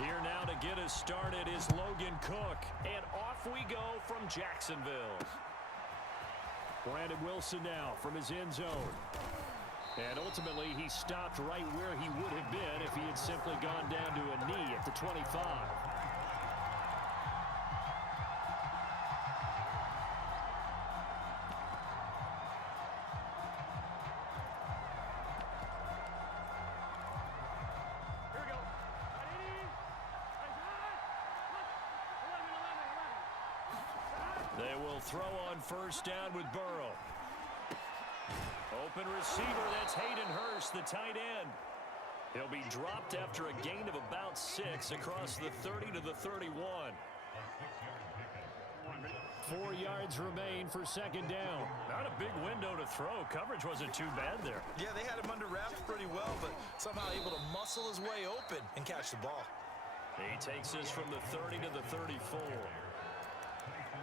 Here now to get us started is Logan Cook. And off we go from Jacksonville. Brandon Wilson now from his end zone. And ultimately, he stopped right where he would have been if he had simply gone down to a knee at the 25. They will throw on first down with Burrow. Open receiver, that's Hayden Hurst, the tight end. He'll be dropped after a gain of about 6 across the 30 to the 31. 4 yards remain for second down. Not a big window to throw. Coverage wasn't too bad there. Yeah, they had him under wraps pretty well, but somehow able to muscle his way open and catch the ball. He takes us from the 30 to the 34.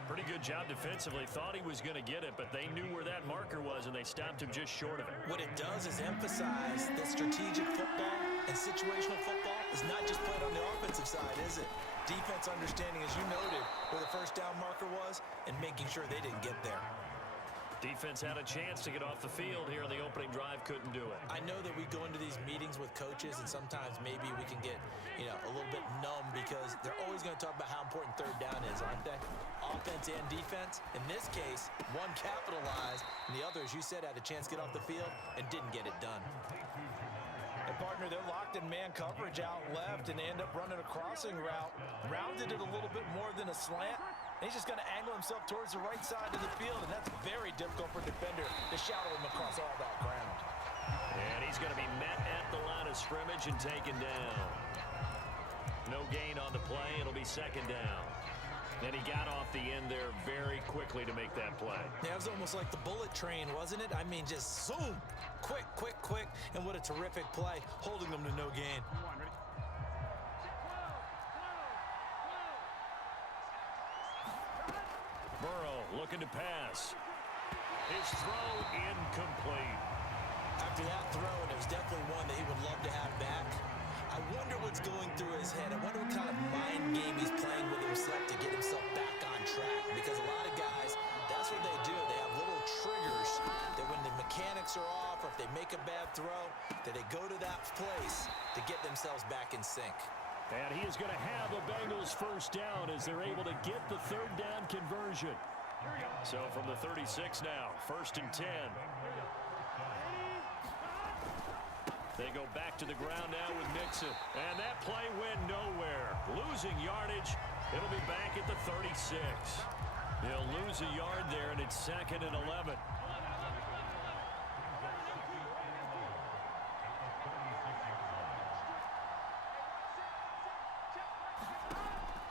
Pretty good job defensively. Thought he was going to get it, but they knew where that marker was, and they stopped him just short of it. What it does is emphasize that strategic football and situational football is not just played on the offensive side, is it? Defense understanding, as you noted, where the first down marker was and making sure they didn't get there. Defense had a chance to get off the field here in the opening drive, couldn't do it. I know that we go into these meetings with coaches, and sometimes maybe we can get, a little bit numb because they're always going to talk about how important third down is, aren't they? Offense and defense. In this case, one capitalized, and the other, as you said, had a chance to get off the field and didn't get it done. And partner, they're locked in man coverage out left, and they end up running a crossing route. Rounded it a little bit more than a slant. He's just going to angle himself towards the right side of the field, and that's very difficult for a defender to shadow him across all that ground. And he's going to be met at the line of scrimmage and taken down. No gain on the play. It'll be second down. And he got off the end there very quickly to make that play. Yeah, it was almost like the bullet train, wasn't it? I mean, just zoom. Quick, quick, quick. And what a terrific play, holding them to no gain. Burrow looking to pass. His throw incomplete. After that throw, and it was definitely one that he would love to have back. I wonder what's going through his head. I wonder what kind of mind game he's playing with himself to get himself back on track. Because a lot of guys, that's what they do. They have little triggers that when the mechanics are off or if they make a bad throw, that they go to that place to get themselves back in sync. And he is going to have a Bengals first down as they're able to get the third down conversion. So from the 36 now, 1st and 10. They go back to the ground now with Mixon. And that play went nowhere. Losing yardage. It'll be back at the 36. He'll lose a yard there, and it's 2nd and 11.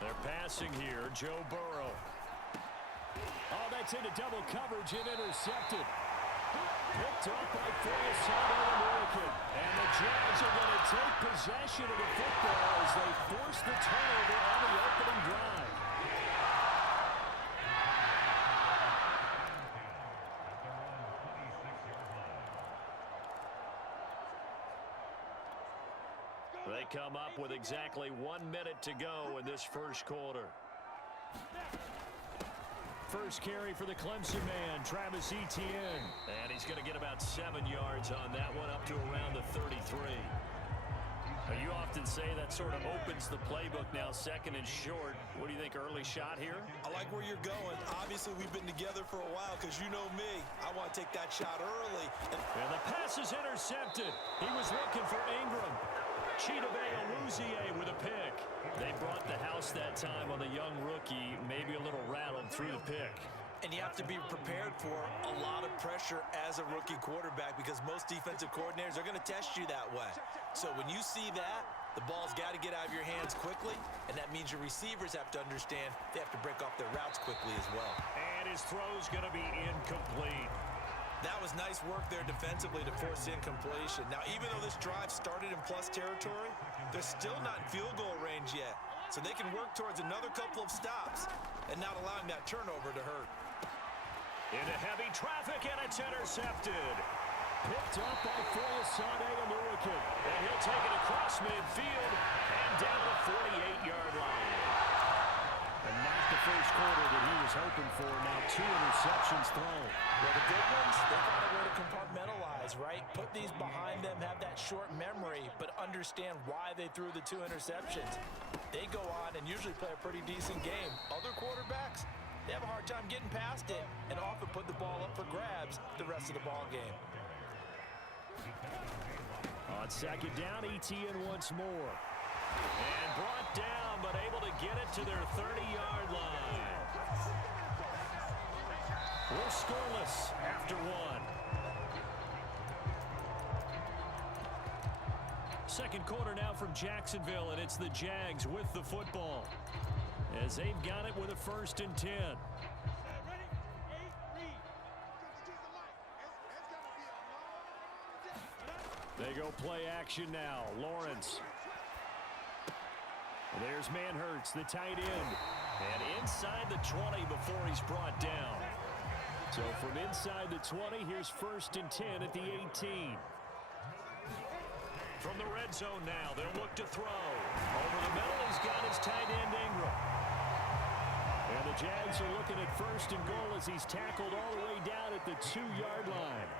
They're passing here. Joe Burrow. Oh, that's into double coverage and intercepted. Picked up by All-American. And the Jags are going to take possession of the football as they force the turnover on the opening drive. They come up with exactly 1 minute to go in this first quarter. First carry for the Clemson man, Travis Etienne. And he's going to get about 7 yards on that one, up to around the 33. Now, you often say that sort of opens the playbook now, 2nd and short. What do you think, early shot here? I like where you're going. Obviously, we've been together for a while because you know me. I want to take that shot early. And the pass is intercepted. He was looking for Ingram. Chidobe Awuzie with a pick. They brought the house that time on the young rookie, maybe a little rattled through the pick. And you have to be prepared for a lot of pressure as a rookie quarterback because most defensive coordinators are going to test you that way. So when you see that, the ball's got to get out of your hands quickly, and that means your receivers have to understand they have to break off their routes quickly as well. And his throw's going to be incomplete. That was nice work there defensively to force incompletion. Now, even though this drive started in plus territory, they're still not in field goal range yet. So they can work towards another couple of stops and not allowing that turnover to hurt. Into heavy traffic, and it's intercepted. Picked up by All-American. All-American. And he'll take it across midfield and down the 48-yard line. And not the first quarter that he was hoping for. Now 2 interceptions thrown. Well, the good ones, they found a way to compartmentalize, right? Put these behind them, have that short memory, but understand why they threw the 2 interceptions. They go on and usually play a pretty decent game. Other quarterbacks, they have a hard time getting past it and often put the ball up for grabs the rest of the ball game. On second down, ETN once more. And brought down, but able to get it to their 30-yard line. We're scoreless after 1. Second quarter now from Jacksonville, and it's the Jags with the football, as they've got it with a 1st and 10. They go play action now. Lawrence. There's Manhurts, the tight end. And inside the 20 before he's brought down. So from inside the 20, here's 1st and 10 at the 18. From the red zone now, they'll look to throw. Over the middle, he's got his tight end Ingram. And the Jags are looking at 1st and goal as he's tackled all the way down at the 2-yard line.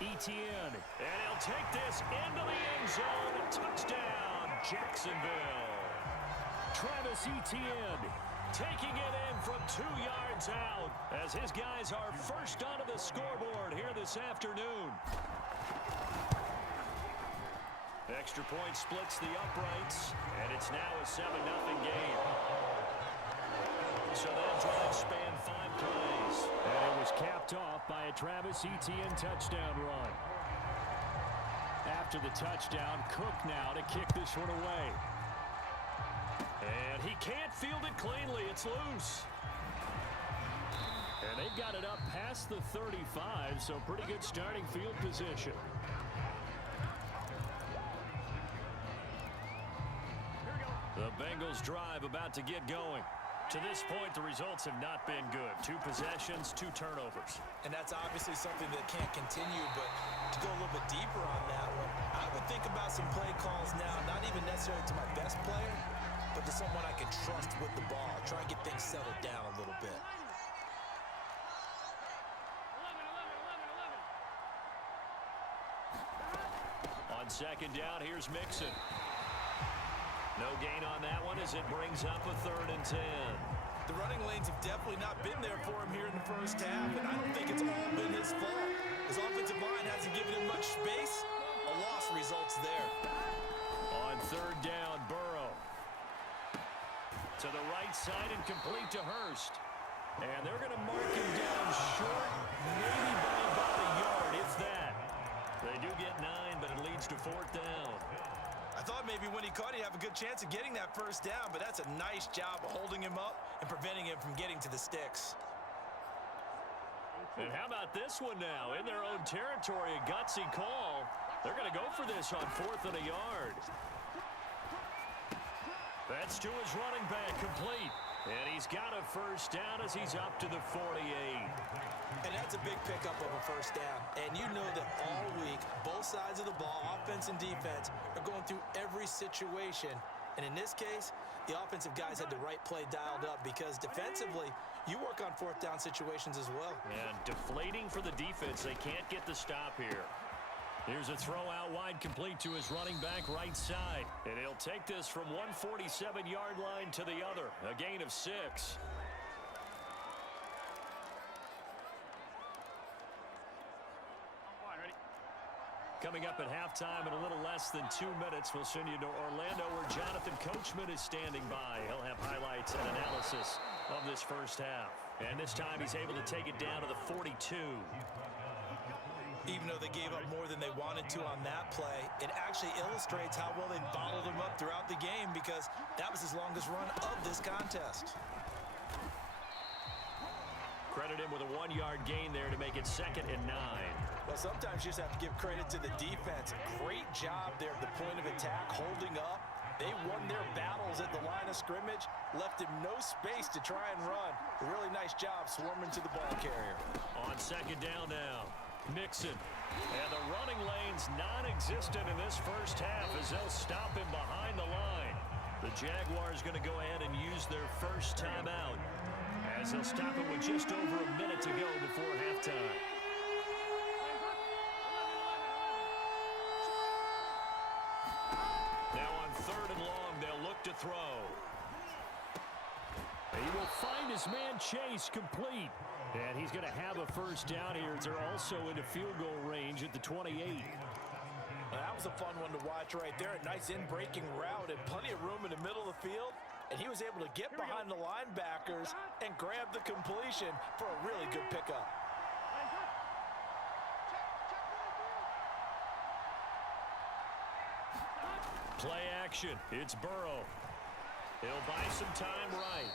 ETN, and he'll take this into the end zone. Touchdown, Jacksonville. Travis Etienne taking it in from 2 yards out as his guys are first onto the scoreboard here this afternoon. Extra point splits the uprights, and it's now a 7-0 game. So that drive spanned 5 plays, and it was capped off by a Travis Etienne touchdown run. After the touchdown, Cook now to kick this one away. And he can't field it cleanly. It's loose. And they've got it up past the 35, so pretty good starting field position. The Bengals drive about to get going. To this point, the results have not been good. 2 possessions, 2 turnovers. And that's obviously something that can't continue, but to go a little bit deeper on that one, I would think about some play calls now, not even necessarily to my best player, but to someone I can trust with the ball. Try and get things settled down a little bit. On second down, here's Mixon. No gain on that one as it brings up a 3rd and 10. The running lanes have definitely not been there for him here in the first half, and I don't think it's all been his fault. His offensive line hasn't given him much space. A loss results there. On 3rd down, Burrow. To the right side and complete to Hurst. And they're going to mark him down short, maybe by about a yard, if that. They do get 9, but it leads to 4th down. I thought maybe when he caught it, he'd have a good chance of getting that first down, but that's a nice job of holding him up and preventing him from getting to the sticks. And how about this one now? In their own territory, a gutsy call. They're going to go for this on 4th and a yard. That's to his running back, complete. And he's got a first down as he's up to the 48. And that's a big pickup of a first down. And you know that all week, both sides of the ball, offense and defense, are going through every situation. And in this case, the offensive guys had the right play dialed up because defensively, you work on 4th down situations as well. And deflating for the defense. They can't get the stop here. Here's a throw out wide, complete to his running back right side. And he'll take this from 147-yard line to the other. A gain of 6. Coming up at halftime in a little less than 2 minutes, we'll send you to Orlando where Jonathan Coachman is standing by. He'll have highlights and analysis of this first half. And this time he's able to take it down to the 42. Even though they gave up more than they wanted to on that play, it actually illustrates how well they bottled him up throughout the game because that was his longest run of this contest. Credit him with a 1-yard gain there to make it 2nd and 9. Well, sometimes you just have to give credit to the defense. Great job there at the point of attack, holding up. They won their battles at the line of scrimmage, left him no space to try and run. A really nice job swarming to the ball carrier. On second down now. Mixon. And the running lane's non-existent in this first half as they'll stop him behind the line. The Jaguars going to go ahead and use their first timeout as they'll stop it with just over a minute to go before halftime. Now on 3rd and long, they'll look to throw. He will find his man Chase complete. And he's going to have a first down here as they're also into field goal range at the 28. That was a fun one to watch right there. A nice in-breaking route and plenty of room in the middle of the field. And he was able to get behind the linebackers and grab the completion for a really good pickup. Play action. It's Burrow. He'll buy some time right.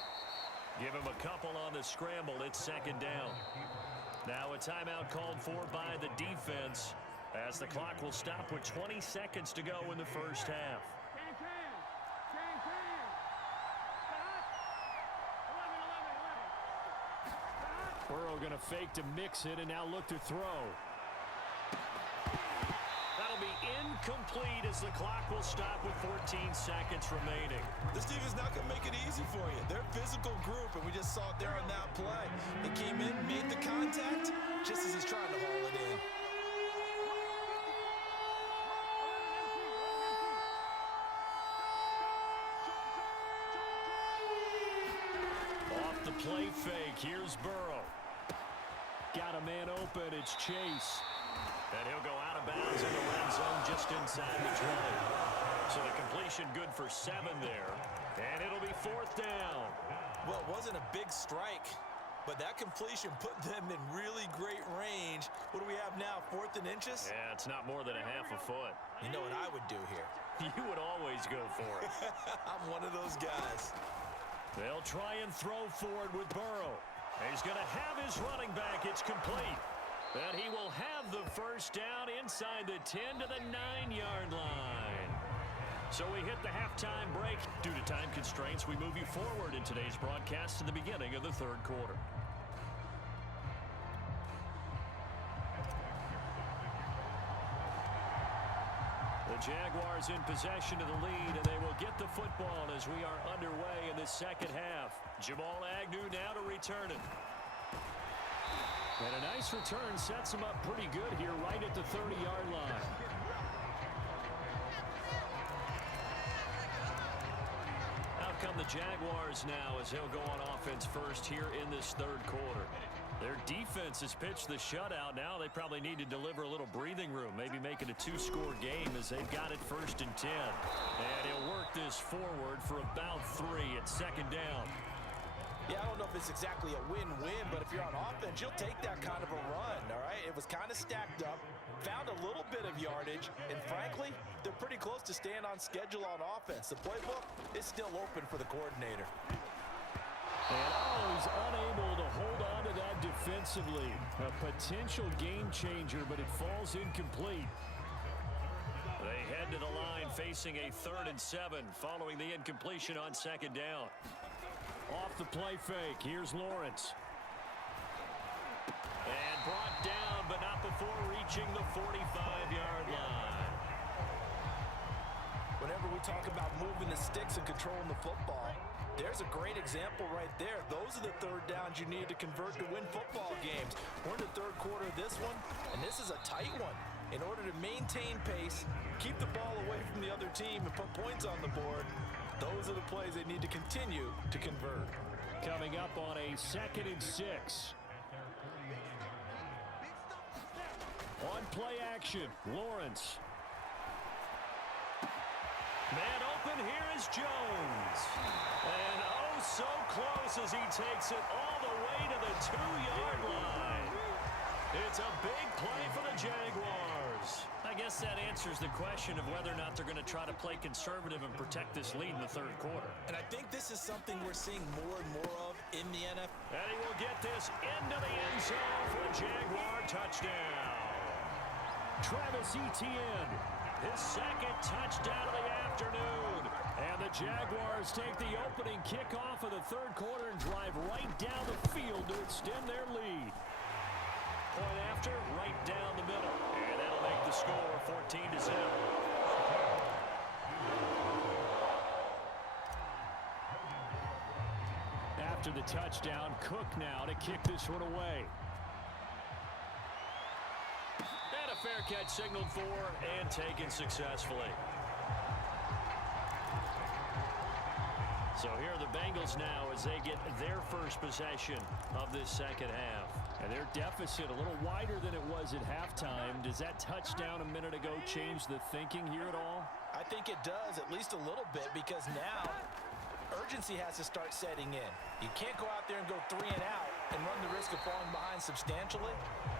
Give him a couple on the scramble. It's 2nd down. Now a timeout called for by the defense as the clock will stop with 20 seconds to go in the first half. Burrow going to fake to mix it and now look to throw. That'll be incomplete as the clock will stop with 14 seconds remaining. This defense is not going to make it easy for you. They're a physical group, and we just saw it there on that play. They came in, made the contact, just as he's trying to haul it in. Off the play fake, here's Burrow. Got a man open, it's Chase. And he'll go out of bounds in the red zone just inside the 20. So the completion good for 7 there. And it'll be 4th down. Well, it wasn't a big strike, but that completion put them in really great range. What do we have now, 4th and inches? Yeah, it's not more than a half a foot. You know what I would do here? You would always go for it. I'm one of those guys. They'll try and throw forward with Burrow. He's going to have his running back. It's complete. And he will have the first down inside the 10 to the 9-yard line. So we hit the halftime break. Due to time constraints, we move you forward in today's broadcast to the beginning of the 3rd quarter. The Jaguars in possession of the lead, and they will get the football as we are underway in the 2nd half. Jamal Agnew now to return it. And a nice return sets him up pretty good here right at the 30-yard line. Out come the Jaguars now as they'll go on offense first here in this 3rd quarter. Their defense has pitched the shutout. Now they probably need to deliver a little breathing room, maybe make it a 2-score game as they've got it 1st and 10. And he'll work this forward for about 3 at 2nd down. Yeah, I don't know if it's exactly a win-win, but if you're on offense, you'll take that kind of a run, all right? It was kind of stacked up, found a little bit of yardage, and frankly, they're pretty close to staying on schedule on offense. The playbook is still open for the coordinator. And he's unable to hold on to that defensively. A potential game changer, but it falls incomplete. They head to the line facing a 3rd and 7 following the incompletion on 2nd down. Off the play fake, here's Lawrence. And brought down, but not before reaching the 45-yard line. Whenever we talk about moving the sticks and controlling the football, there's a great example right there. Those are the 3rd downs you need to convert to win football games. We're in the 3rd quarter of this one, and this is a tight one. In order to maintain pace, keep the ball away from the other team, and put points on the board, those are the plays they need to continue to convert. Coming up on a 2nd and 6. On play action, Lawrence. Man open, here is Jones. And oh, so close as he takes it all the way to the 2-yard line. It's a big play for the Jaguars. I guess that answers the question of whether or not they're going to try to play conservative and protect this lead in the 3rd quarter. And I think this is something we're seeing more and more of in the NFL. And he will get this into the end zone for a Jaguar touchdown. Travis Etienne, his 2nd touchdown of the afternoon. And the Jaguars take the opening kickoff of the 3rd quarter and drive right down the field to extend their lead. point after, right down the middle. And that'll make the score 14-0. After the touchdown, Cook now to kick this one away. And a fair catch signaled for and taken successfully. So here are the Bengals now as they get their first possession of this second half. And their deficit a little wider than it was at halftime. Does that touchdown a minute ago change the thinking here at all? I think it does, at least a little bit, because now urgency has to start setting in. You can't go out there and go 3 and out and run the risk of falling behind substantially,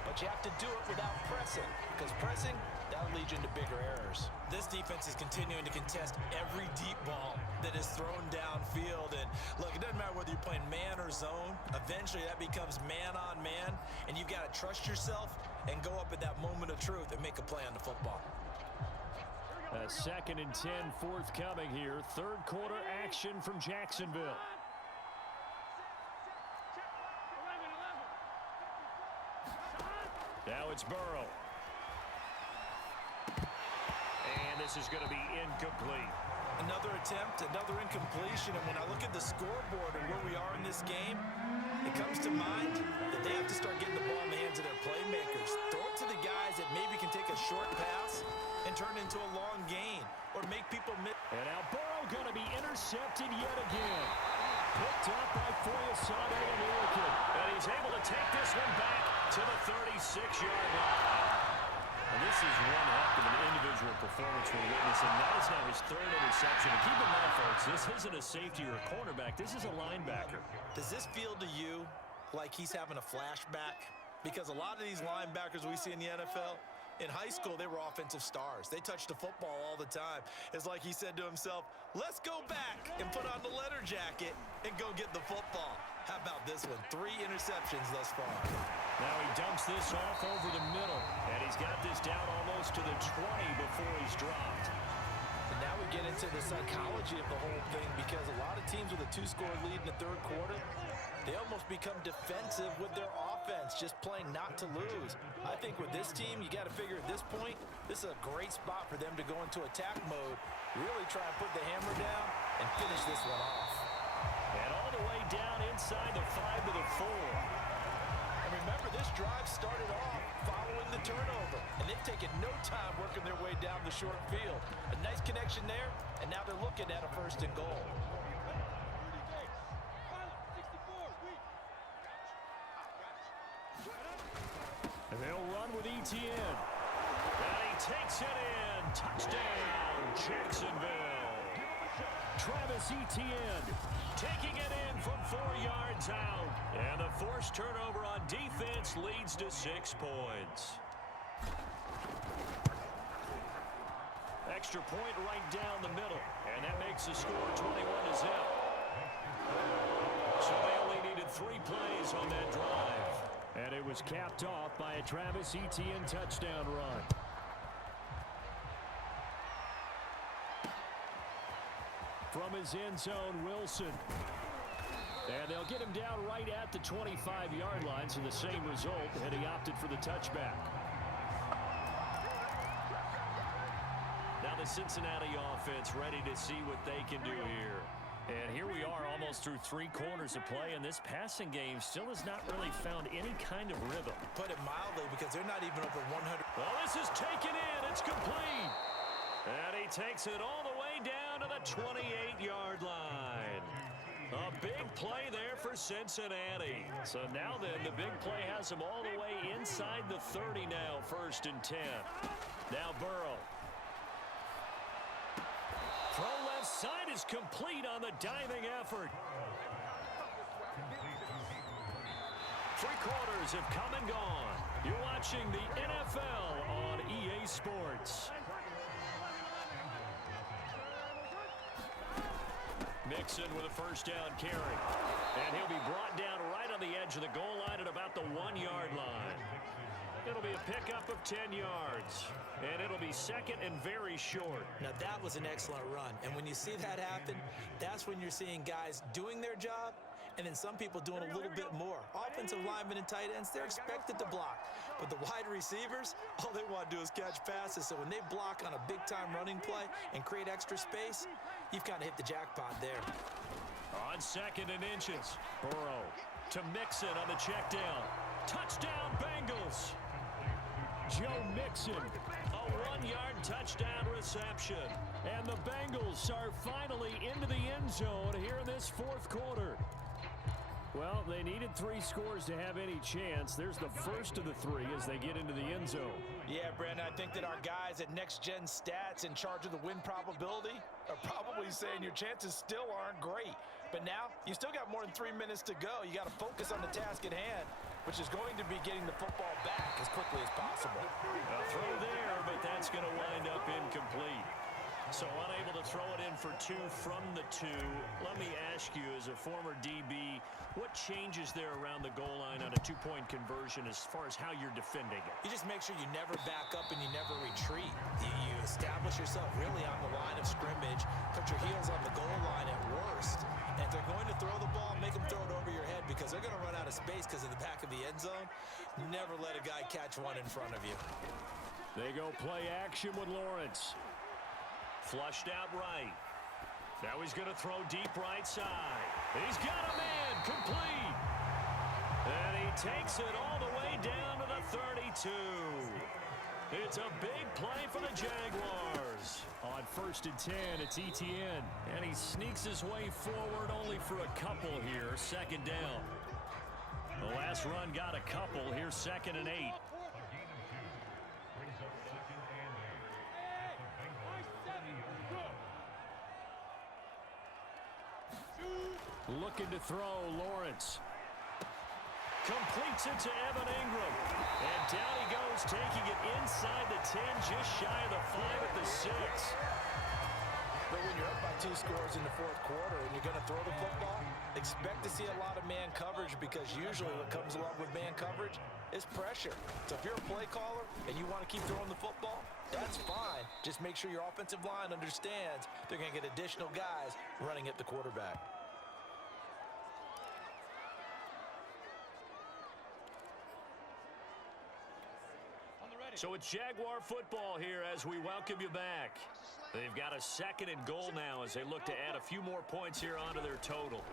but you have to do it without pressing, because pressing, that'll lead you into bigger errors. This defense is continuing to contest every deep ball that is thrown downfield. And look, it doesn't matter whether you're playing man or zone. Eventually that becomes man on man, and you've got to trust yourself and go up at that moment of truth and make a play on the football. A 2nd and 10 forthcoming here. Third quarter action from Jacksonville. Now it's Burrow. And this is going to be incomplete. Another attempt, another incompletion, and when I look at the scoreboard and where we are in this game, it comes to mind that they have to start getting the ball in the hands of their playmakers. Throw it to the guys that maybe can take a short pass and turn it into a long gain or make people miss. And now Burrow going to be intercepted yet again. Picked up by Foyesade and Illiken. And he's able to take this one back to the 36-yard line. And this is one heck of an individual performance we're witnessing. That is now his 3rd interception. And keep in mind, folks, this isn't a safety or a cornerback. This is a linebacker. Does this feel to you like he's having a flashback? Because a lot of these linebackers we see in the NFL, in high school, they were offensive stars. They touched the football all the time. It's like he said to himself, let's go back and put on the leather jacket and go get the football. How about this one? 3 interceptions thus far. Now he dumps this off over the middle, and he's got this down almost to the 20 before he's dropped. And now we get into the psychology of the whole thing, because a lot of teams with a 2-score lead in the third quarter, they almost become defensive with their offense, just playing not to lose. I think with this team, you got to figure at this point, this is a great spot for them to go into attack mode, really try and put the hammer down and finish this one off. And all the way down inside the 5 to the 4. And remember, this drive started off following the turnover, and they've taken no time working their way down the short field. A nice connection there, and now they're looking at a 1st and goal. And they'll run with Etienne. And he takes it in. Touchdown, Jacksonville. Travis Etienne taking it in from 4 yards out. And the forced turnover on defense leads to 6 points. Extra point right down the middle. And that makes the score 21-0. So they only needed 3 plays on that drive. And it was capped off by a Travis Etienne touchdown run. From his end zone, Wilson. And they'll get him down right at the 25-yard line, so the same result, and he opted for the touchback. Now the Cincinnati offense ready to see what they can do here. And here we are almost through 3 quarters of play, and this passing game still has not really found any kind of rhythm. Put it mildly, because they're not even over 100. Well, this is taken in. It's complete. And he takes it all the way down to the 28-yard line. A big play there for Cincinnati. So now then, the big play has him all the way inside the 30 now, 1st and 10. Now Burrow. Throw left side is complete on the diving effort. 3 quarters have come and gone. You're watching the NFL on EA Sports. Mixon with a 1st down carry. And he'll be brought down right on the edge of the goal line at about the 1-yard line. It'll be a pickup of 10 yards. And it'll be 2nd and very short. Now that was an excellent run. And when you see that happen, that's when you're seeing guys doing their job And then some people doing a little bit more. Offensive linemen and tight ends, they're expected to block. But the wide receivers, all they want to do is catch passes. So when they block on a big-time running play and create extra space, you've kind of hit the jackpot there. On 2nd and inches, Burrow to Mixon on the check down. Touchdown, Bengals. Joe Mixon, a 1-yard touchdown reception. And the Bengals are finally into the end zone here in this 4th quarter. Well, they needed 3 scores to have any chance. There's the first of the 3 as they get into the end zone. Yeah, Brandon, I think that our guys at Next Gen Stats in charge of the win probability are probably saying your chances still aren't great. But now, you still got more than 3 minutes to go. You got to focus on the task at hand, which is going to be getting the football back as quickly as possible. A throw there, but that's going to wind up incomplete. So unable to throw it in for 2 from the 2. Let me ask you, as a former DB, what changes there around the goal line on a 2-point conversion as far as how you're defending it? You just make sure you never back up and you never retreat. You establish yourself really on the line of scrimmage, put your heels on the goal line at worst. And if they're going to throw the ball, make them throw it over your head because they're going to run out of space because of the back of the end zone. Never let a guy catch one in front of you. They go play action with Lawrence. Flushed out right. Now he's going to throw deep right side. He's got a man complete. And he takes it all the way down to the 32. It's a big play for the Jaguars. On 1st and 10, it's Etienne. And he sneaks his way forward only for a couple here. 2nd down. The last run got a couple. Here's 2nd and 8. Looking to throw, Lawrence. Completes it to Evan Ingram. And down he goes, taking it inside the 10, just shy of the 5 at the 6. But when you're up by 2 scores in the 4th quarter and you're going to throw the football, expect to see a lot of man coverage because usually what comes along with man coverage is pressure. So if you're a play caller and you want to keep throwing the football, that's fine. Just make sure your offensive line understands they're going to get additional guys running at the quarterback. So it's Jaguar football here as we welcome you back. They've got a 2nd and goal now as they look to add a few more points here onto their total.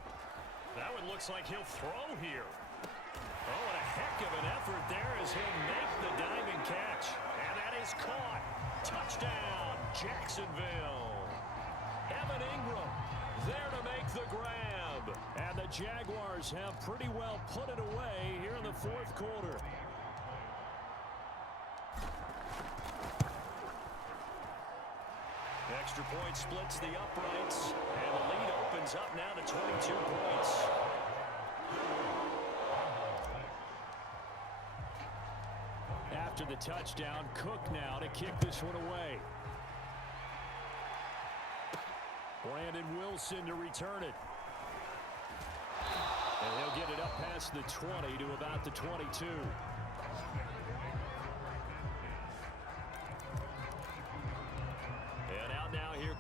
That one looks like he'll throw here. Oh, what a heck of an effort there as he'll make the diving catch. And that is caught. Touchdown, Jacksonville. Evan Ingram there to make the grab. And the Jaguars have pretty well put it away here in the 4th quarter. Extra point splits the uprights, and the lead opens up now to 22 points. After the touchdown, Cook now to kick this one away. Brandon Wilson to return it. And he'll get it up past the 20 to about the 22.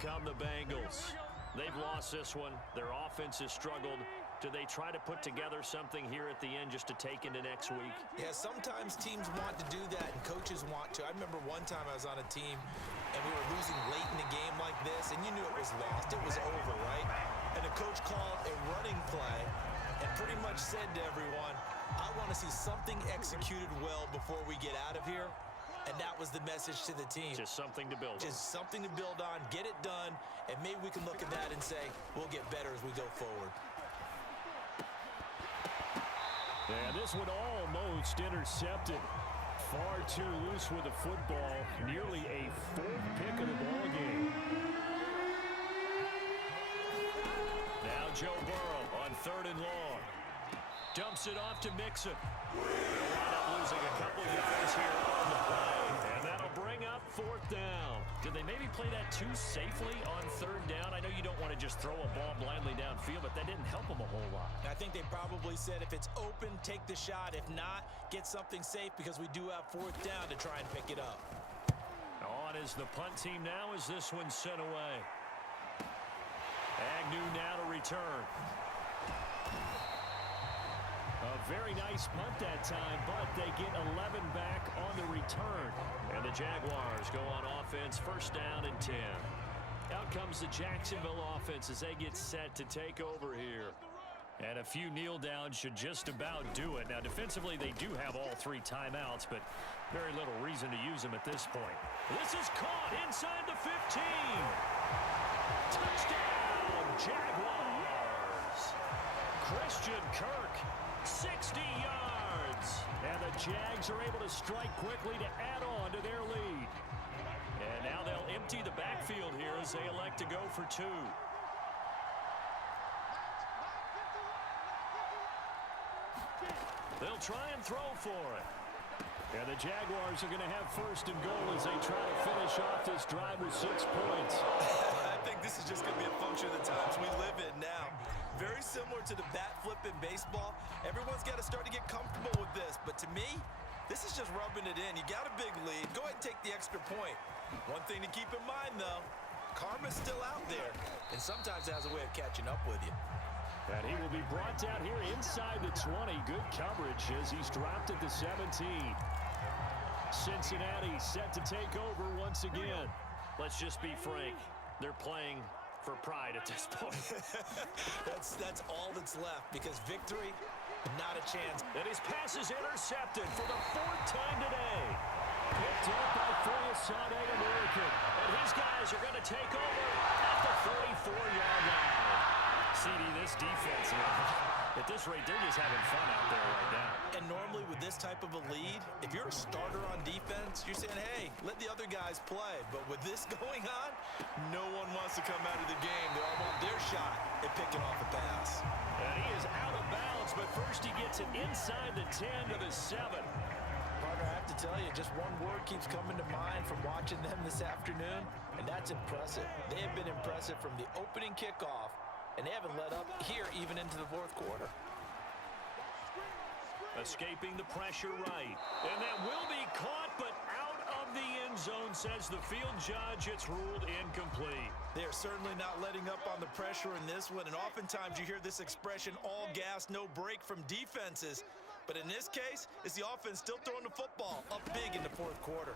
Come the Bengals. They've lost this one. Their offense has struggled. Do they try to put together something here at the end just to take into next week? Yeah, sometimes teams want to do that and coaches want to. I remember one time I was on a team and we were losing late in the game like this and you knew it was lost. It was over, right? And the coach called a running play and pretty much said to everyone, I want to see something executed well before we get out of here. And that was the message to the team. Just something to build on. Just something to build on, get it done, and maybe we can look at that and say, we'll get better as we go forward. And this one almost intercepted. Far too loose with the football. Nearly a 4th pick of the ball game. Now Joe Burrow on 3rd and long. Dumps it off to Mixon. They'll wind up losing a couple of yards here on the play. And that'll bring up 4th down. Did they maybe play that too safely on 3rd down? I know you don't want to just throw a ball blindly downfield, but that didn't help them a whole lot. I think they probably said if it's open, take the shot. If not, get something safe because we do have 4th down to try and pick it up. On is the punt team now as this one's sent away. Agnew now to return. A very nice punt that time, but they get 11 back on the return. And the Jaguars go on offense, first down and 10. Out comes the Jacksonville offense as they get set to take over here. And a few kneel downs should just about do it. Now, defensively, they do have all 3 timeouts, but very little reason to use them at this point. This is caught inside the 15. Touchdown, Jaguars. Christian Kirk, 60 yards. And the Jags are able to strike quickly to add on to their lead. And now they'll empty the backfield here as they elect to go for 2. They'll try and throw for it. And the Jaguars are going to have first and goal as they try to finish off this drive with 6 points. I think this is just going to be a function of the times we live in now. Very similar to the bat flip in baseball. Everyone's got to start to get comfortable with this. But to me, this is just rubbing it in. You got a big lead. Go ahead and take the extra point. One thing to keep in mind, though, karma's still out there. And sometimes it has a way of catching up with you. And he will be brought down here inside the 20. Good coverage as he's dropped at the 17. Cincinnati set to take over once again. Let's just be frank. They're playing for pride at this point. That's all that's left because victory, not a chance. And his pass is intercepted for the 4th time today. Picked up by Foyesade American. And his guys are going to take over at the 44-yard line. CD, this defense, at this rate, they're just having fun out there right now. And normally with this type of a lead, if you're a starter on defense, you're saying, hey, let the other guys play. But with this going on, no one wants to come out of the game. They all want their shot at picking off a pass. And he is out of bounds, but first he gets it inside the 10 to the 7. Partner, I have to tell you, just one word keeps coming to mind from watching them this afternoon, and that's impressive. They have been impressive from the opening kickoff, and they haven't let up here even into the 4th quarter. Escaping the pressure right. And that will be caught, but out of the end zone, says the field judge. It's ruled incomplete. They are certainly not letting up on the pressure in this one, and oftentimes you hear this expression, all gas, no break from defenses. But in this case, it's the offense still throwing the football up big in the 4th quarter.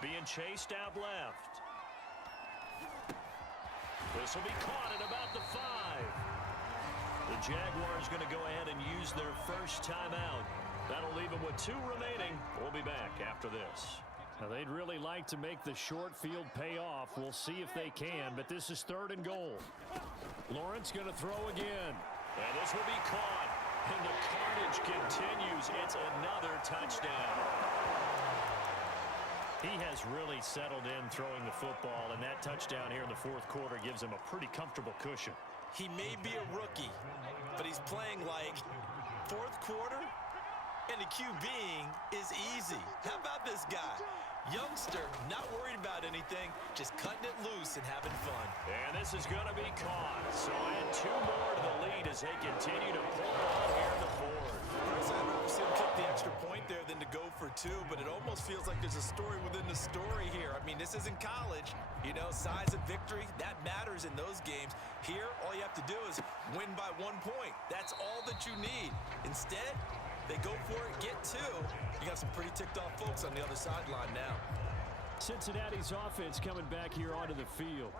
Being chased out left. This will be caught at about the 5. The Jaguars going to go ahead and use their first timeout. That'll leave them with 2 remaining. We'll be back after this. Now, they'd really like to make the short field pay off. We'll see if they can, but this is 3rd and goal. Lawrence going to throw again. And this will be caught. And the carnage continues. It's another touchdown. He has really settled in throwing the football, and that touchdown here in the 4th quarter gives him a pretty comfortable cushion. He may be a rookie, but he's playing like 4th quarter, and the QBing is easy. How about this guy? Youngster, not worried about anything, just cutting it loose and having fun. And this is going to be caught. So add 2 more to the lead as they continue to pull on here in the 4th. I'd rather see him kick the extra point there than to go for 2, but it almost feels like there's a story within the story here. I mean, this isn't college. You know, size of victory, that matters in those games. Here, all you have to do is win by 1 point. That's all that you need. Instead, they go for it, get 2. You got some pretty ticked off folks on the other sideline now. Cincinnati's offense coming back here onto the field.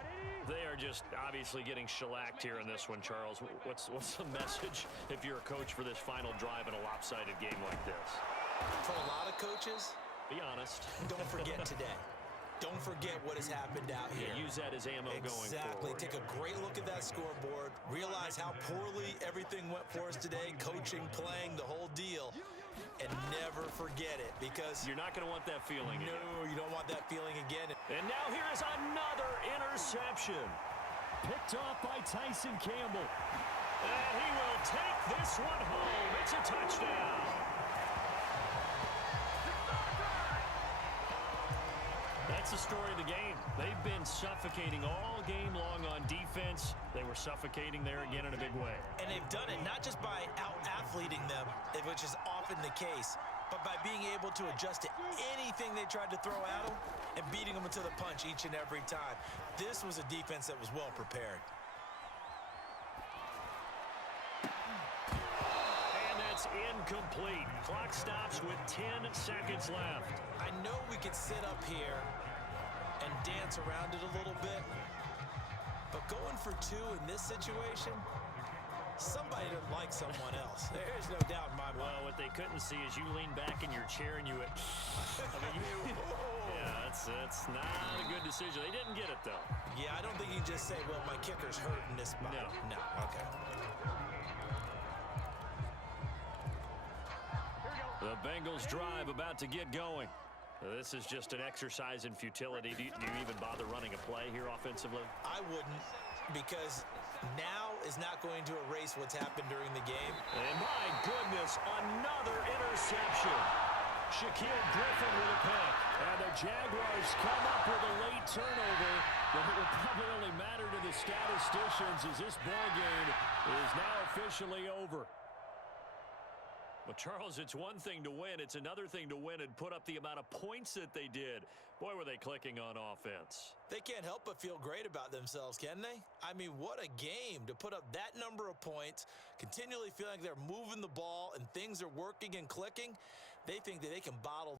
They are just obviously getting shellacked here in this one, Charles. What's the message if you're a coach for this final drive in a lopsided game like this? For a lot of coaches, be honest. Don't forget today. Don't forget what has happened out here. Yeah, use that as ammo going forward. Exactly. Take a great look at that scoreboard. Realize how poorly everything went for us today. Coaching, playing, the whole deal. And never forget it, because you're not going to want that feeling again. No, you don't want that feeling again. And now here is another interception. Picked off by Tyson Campbell. And he will take this one home. It's a touchdown. That's the story of the game. They've been suffocating all game long on defense. They were suffocating there again in a big way. And they've done it not just by out-athleting them, which is often the case, but by being able to adjust to anything they tried to throw at them and beating them into the punch each and every time. This was a defense that was well prepared. incomplete. Clock stops with 10 seconds left. I know we could sit up here and dance around it a little bit, but going for two in this situation, somebody doesn't like someone else. There's no doubt in my mind. Well, what they couldn't see is you lean back in your chair and you went, yeah, that's not a good decision. They didn't get it, though. Yeah, I don't think you just say, well, my kicker's hurt in this spot. No, okay. The Bengals drive about to get going. This is just an exercise in futility. Do you even bother running a play here offensively? I wouldn't, because now is not going to erase what's happened during the game. And my goodness, another interception. Shaquille Griffin with a pick. And the Jaguars come up with a late turnover, but it will probably only matter to the statisticians as this ball game is now officially over. Well, Charles, it's one thing to win. It's another thing to win and put up the amount of points that they did. Boy, were they clicking on offense. They can't help but feel great about themselves, can they? I mean, what a game to put up that number of points, continually feeling like they're moving the ball and things are working and clicking. They think that they can bottle